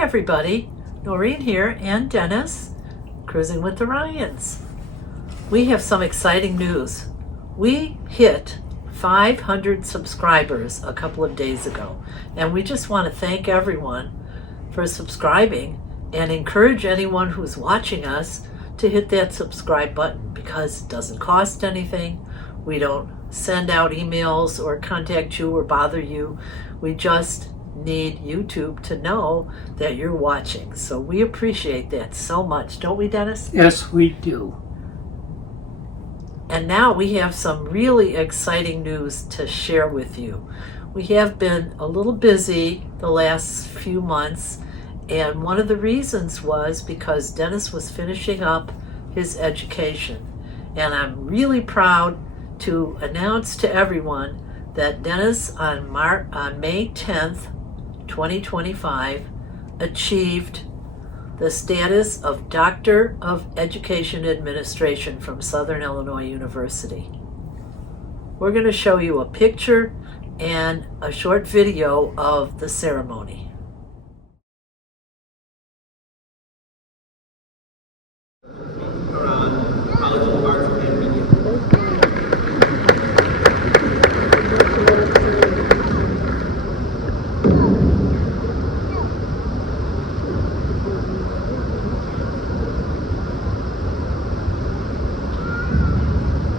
Hi everybody, Noreen here and Dennis, Cruising with the Ryans. We have some exciting news. We hit 500 subscribers a couple of days ago, and we just want to thank everyone for subscribing and encourage anyone who's watching us to hit that subscribe button because it doesn't cost anything. We don't send out emails or contact you or bother you. We just need YouTube to know that you're watching. So we appreciate that so much, don't we, Dennis? Yes, we do. And now we have some really exciting news to share with you. We have been a little busy the last few months, and one of the reasons was because Dennis was finishing up his education. And I'm really proud to announce to everyone that Dennis on May 10th, 2025 achieved the status of Doctor of Education Administration from Southern Illinois University. We're going to show you a picture and a short video of the ceremony.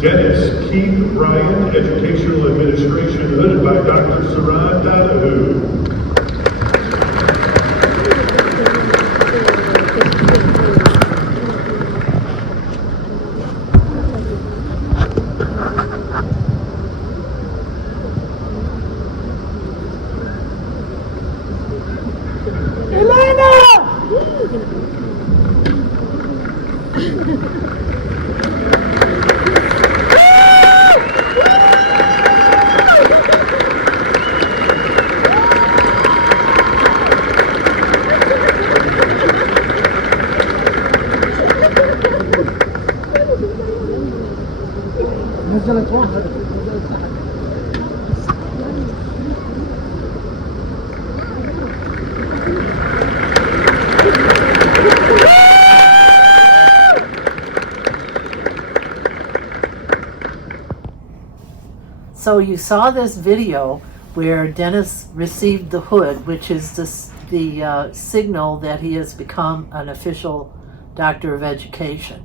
Dennis Keith Ryan, Educational Administration, led by Dr. Saran Donahue. So you saw this video where Dennis received the hood, which is the signal that he has become an official Doctor of Education.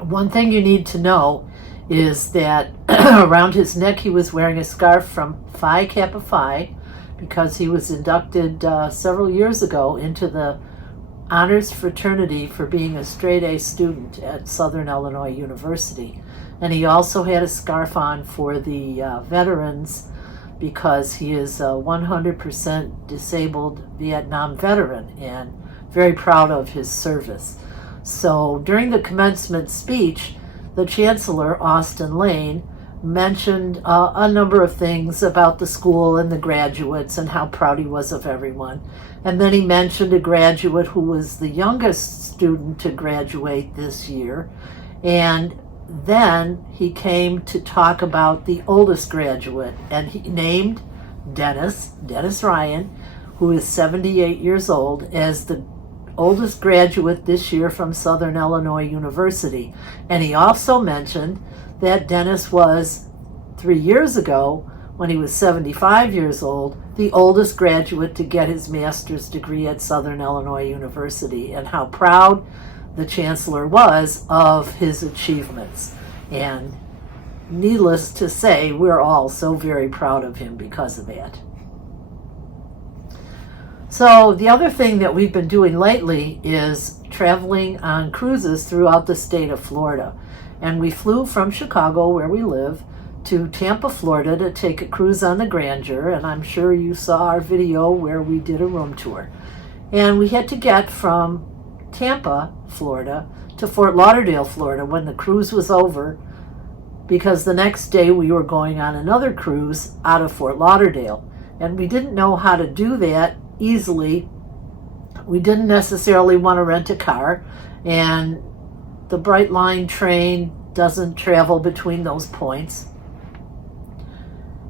One thing you need to know is that around his neck he was wearing a scarf from Phi Kappa Phi because he was inducted several years ago into the honors fraternity for being a straight A student at Southern Illinois University. And he also had a scarf on for the veterans because he is a 100% disabled Vietnam veteran and very proud of his service. So during the commencement speech, the Chancellor, Austin Lane, mentioned a number of things about the school and the graduates and how proud he was of everyone. And then he mentioned a graduate who was the youngest student to graduate this year. And then he came to talk about the oldest graduate, and he named Dennis Ryan, who is 78 years old, as the oldest graduate this year from Southern Illinois University. And he also mentioned that Dennis was, 3 years ago, when he was 75 years old, the oldest graduate to get his master's degree at Southern Illinois University, and how proud the Chancellor was of his achievements. And needless to say, we're all so very proud of him because of that. So the other thing that we've been doing lately is traveling on cruises throughout the state of Florida. And we flew from Chicago, where we live, to Tampa, Florida to take a cruise on the Grandeur, and I'm sure you saw our video where we did a room tour. And we had to get from Tampa, Florida to Fort Lauderdale, Florida when the cruise was over, because the next day we were going on another cruise out of Fort Lauderdale. And we didn't know how to do that easily. We didn't necessarily want to rent a car, and the Brightline train doesn't travel between those points.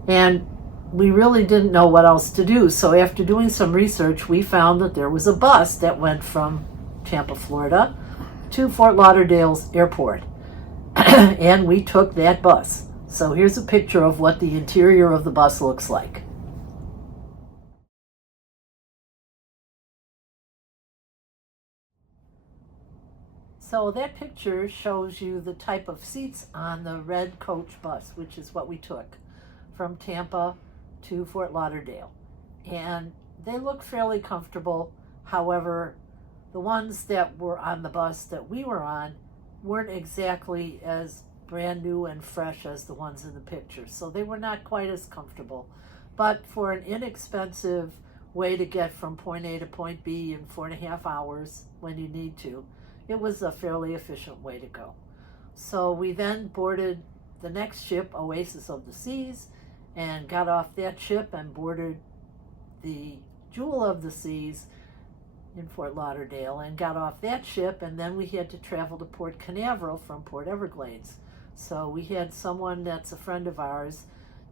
And we really didn't know what else to do. So after doing some research, we found that there was a bus that went from Tampa, Florida to Fort Lauderdale's airport. And we took that bus. So here's a picture of what the interior of the bus looks like. So that picture shows you the type of seats on the red coach bus, which is what we took from Tampa to Fort Lauderdale. And they look fairly comfortable. However, the ones that were on the bus that we were on weren't exactly as brand new and fresh as the ones in the picture. So they were not quite as comfortable. But for an inexpensive way to get from point A to point B in 4.5 hours when you need to, it was a fairly efficient way to go. So we then boarded the next ship, Oasis of the Seas, and got off that ship and boarded the Jewel of the Seas in Fort Lauderdale and got off that ship, and then we had to travel to Port Canaveral from Port Everglades. So we had someone that's a friend of ours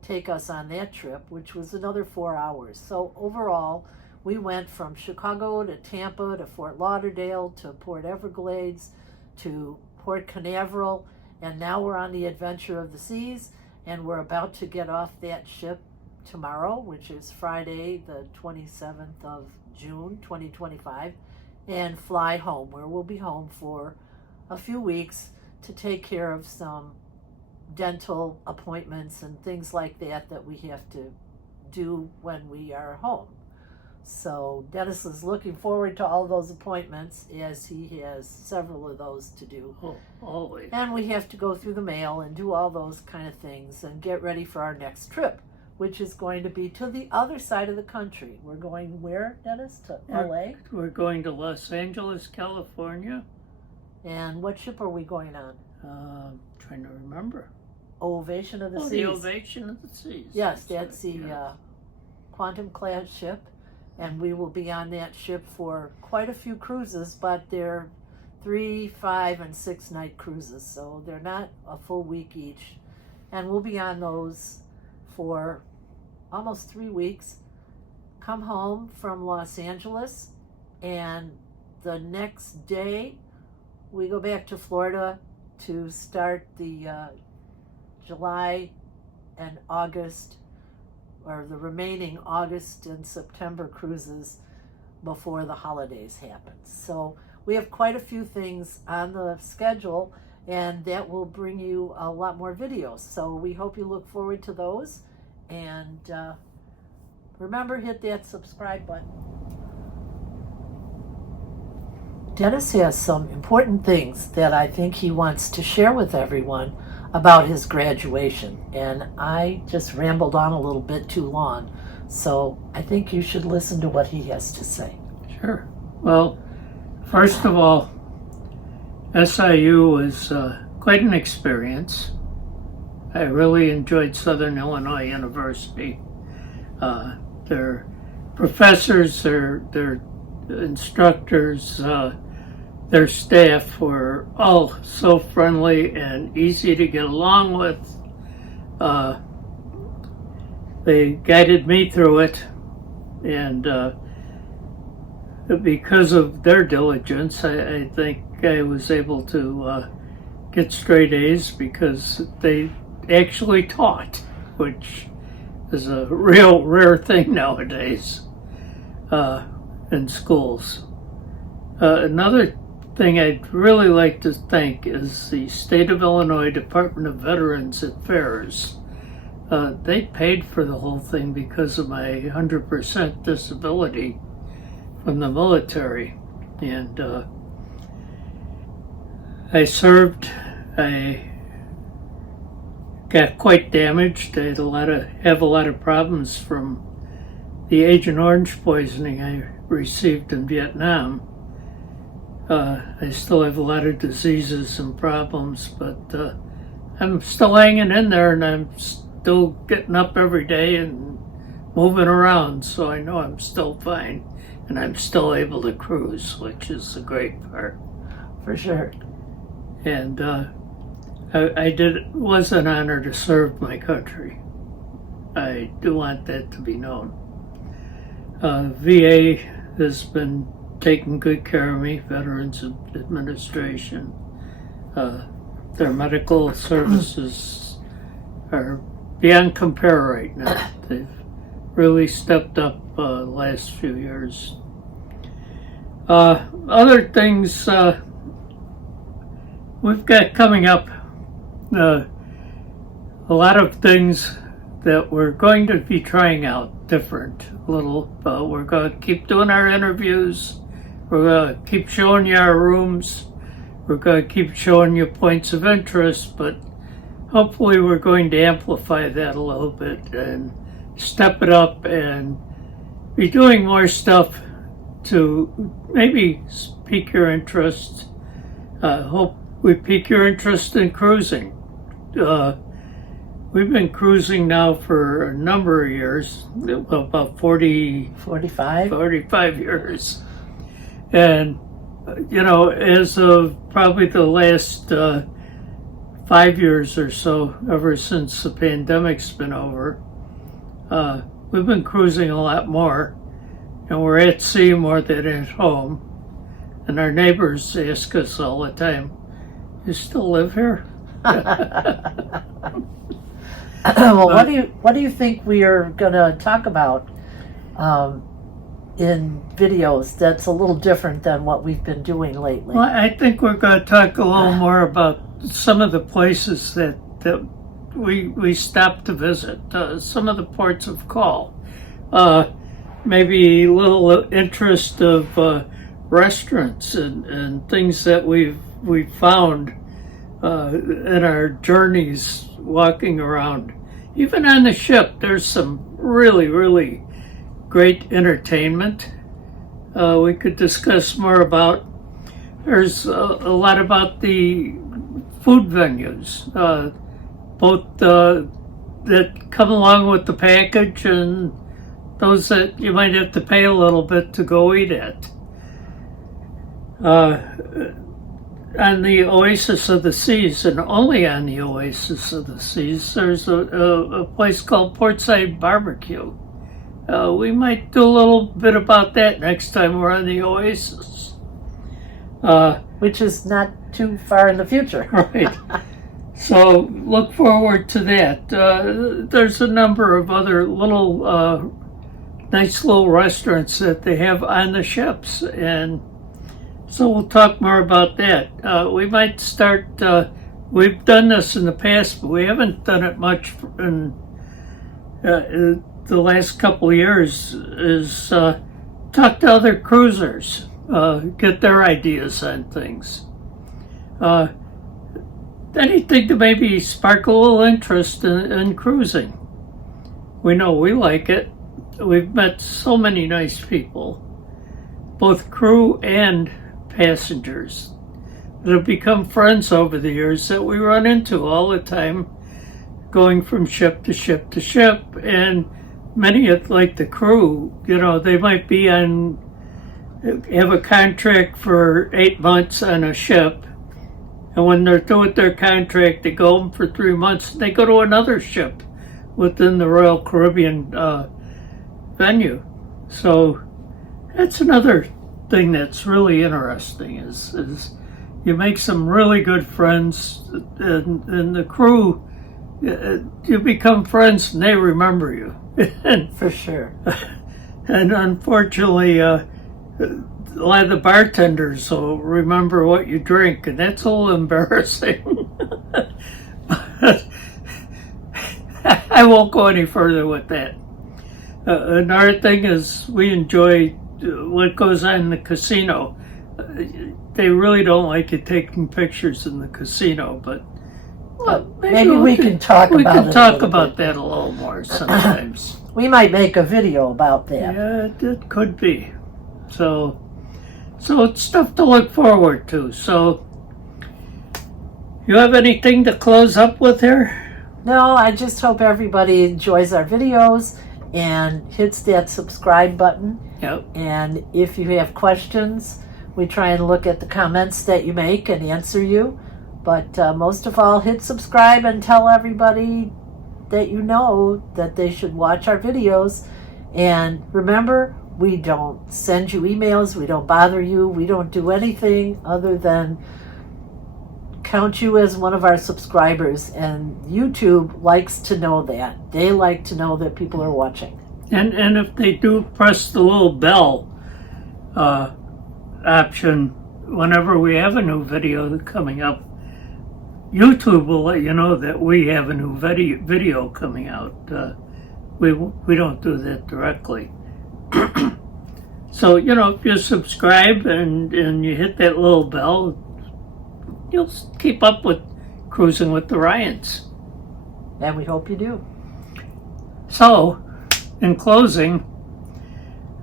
take us on that trip, which was another 4 hours. So overall, we went from Chicago to Tampa to Fort Lauderdale to Port Everglades to Port Canaveral, and now we're on the Adventure of the Seas, and we're about to get off that ship tomorrow, which is Friday, the 27th of June, 2025, and fly home, where we'll be home for a few weeks to take care of some dental appointments and things like that that we have to do when we are home. So Dennis is looking forward to all those appointments, as he has several of those to do. Oh, always. And we have to go through the mail and do all those kind of things and get ready for our next trip, which is going to be to the other side of the country. We're going where, Dennis? To LA? We're going to Los Angeles, California. And what ship are we going on? Trying to remember. Ovation of the Seas. The Ovation of the Seas. Yes, that's the yes. Quantum class ship. And we will be on that ship for quite a few cruises, but they're 3, 5, and 6 night cruises, so they're not a full week each. And we'll be on those for almost 3 weeks. Come home from Los Angeles, and the next day we go back to Florida to start the July and August, or the remaining August and September cruises before the holidays happen. So we have quite a few things on the schedule, and that will bring you a lot more videos. So we hope you look forward to those, and remember, hit that subscribe button. Dennis has some important things that I think he wants to share with everyone about his graduation, and I just rambled on a little bit too long, so I think you should listen to what he has to say. Sure. Well, first of all, SIU was quite an experience. I really enjoyed Southern Illinois University. Their professors, their instructors, their staff were all so friendly and easy to get along with. They guided me through it, and because of their diligence, I think I was able to get straight A's because they actually taught, which is a real rare thing nowadays in schools. Another thing I'd really like to thank is the State of Illinois Department of Veterans Affairs. They paid for the whole thing because of my 100% disability from the military. And I served a got quite damaged. I had have a lot of problems from the Agent Orange poisoning I received in Vietnam. I still have a lot of diseases and problems, but I'm still hanging in there, and I'm still getting up every day and moving around, so I know I'm still fine, and I'm still able to cruise, which is the great part. For sure. And it was an honor to serve my country. I do want that to be known. VA has been taking good care of me, Veterans Administration. Their medical services are beyond compare right now. They've really stepped up last few years. Other things we've got coming up, a lot of things that we're going to be trying out different a little. We're going to keep doing our interviews. We're going to keep showing you our rooms. We're going to keep showing you points of interest, but hopefully we're going to amplify that a little bit and step it up and be doing more stuff to maybe pique your interest. Hope we pique your interest in cruising. We've been cruising now for a number of years, about 45 years. And, as of probably the last 5 years or so, ever since the pandemic's been over, we've been cruising a lot more. And we're at sea more than at home. And our neighbors ask us all the time, "You still live here?" Well, what do you think we are going to talk about in videos that's a little different than what we've been doing lately? Well, I think we're going to talk a little more about some of the places that we stopped to visit, some of the ports of call. Maybe a little interest of restaurants and things that we've found in our journeys walking around. Even on the ship, there's some really, really great entertainment we could discuss more about. There's a lot about the food venues, both that come along with the package and those that you might have to pay a little bit to go eat at. On the Oasis of the Seas, and only on the Oasis of the Seas, there's a place called Portside Barbecue. We might do a little bit about that next time we're on the Oasis. Which is not too far in the future. Right. So look forward to that. There's a number of other little nice little restaurants that they have on the ships, and so we'll talk more about that. We might start, we've done this in the past, but we haven't done it much in the last couple of years, is talk to other cruisers, get their ideas on things. Anything to maybe spark a little interest in cruising. We know we like it. We've met so many nice people, both crew and passengers, that have become friends over the years that we run into all the time, going from ship to ship to ship. And many of, like the crew, they might be have a contract for 8 months on a ship, and when they're through with their contract, they go home for 3 months, and they go to another ship within the Royal Caribbean venue. So that's another thing that's really interesting, is you make some really good friends, and the crew, you become friends and they remember you. For sure. And unfortunately, a lot of the bartenders will remember what you drink, and that's a little embarrassing. I won't go any further with that. Another thing is we enjoy what goes on in the casino. They really don't like you taking pictures in the casino, but Well, maybe we can talk we about can it a talk little about bit. that a little more sometimes. We might make a video about that. Yeah, it could be. So it's stuff to look forward to. So, you have anything to close up with here? No, I just hope everybody enjoys our videos and hits that subscribe button. Yep. And if you have questions, we try and look at the comments that you make and answer you. But most of all, hit subscribe and tell everybody that you know that they should watch our videos. And remember, we don't send you emails, we don't bother you, we don't do anything other than count you as one of our subscribers. And YouTube likes to know that. They like to know that people are watching. And if they do press the little bell option whenever we have a new video coming up, YouTube will let you know that we have a new video coming out. We don't do that directly. So, if you subscribe and you hit that little bell, you'll keep up with Cruising with the Ryans. And we hope you do. So, in closing,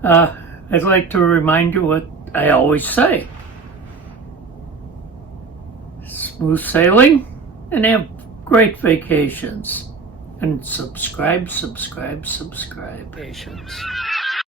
I'd like to remind you what I always say. Smooth sailing and have great vacations. And subscribe. Patience.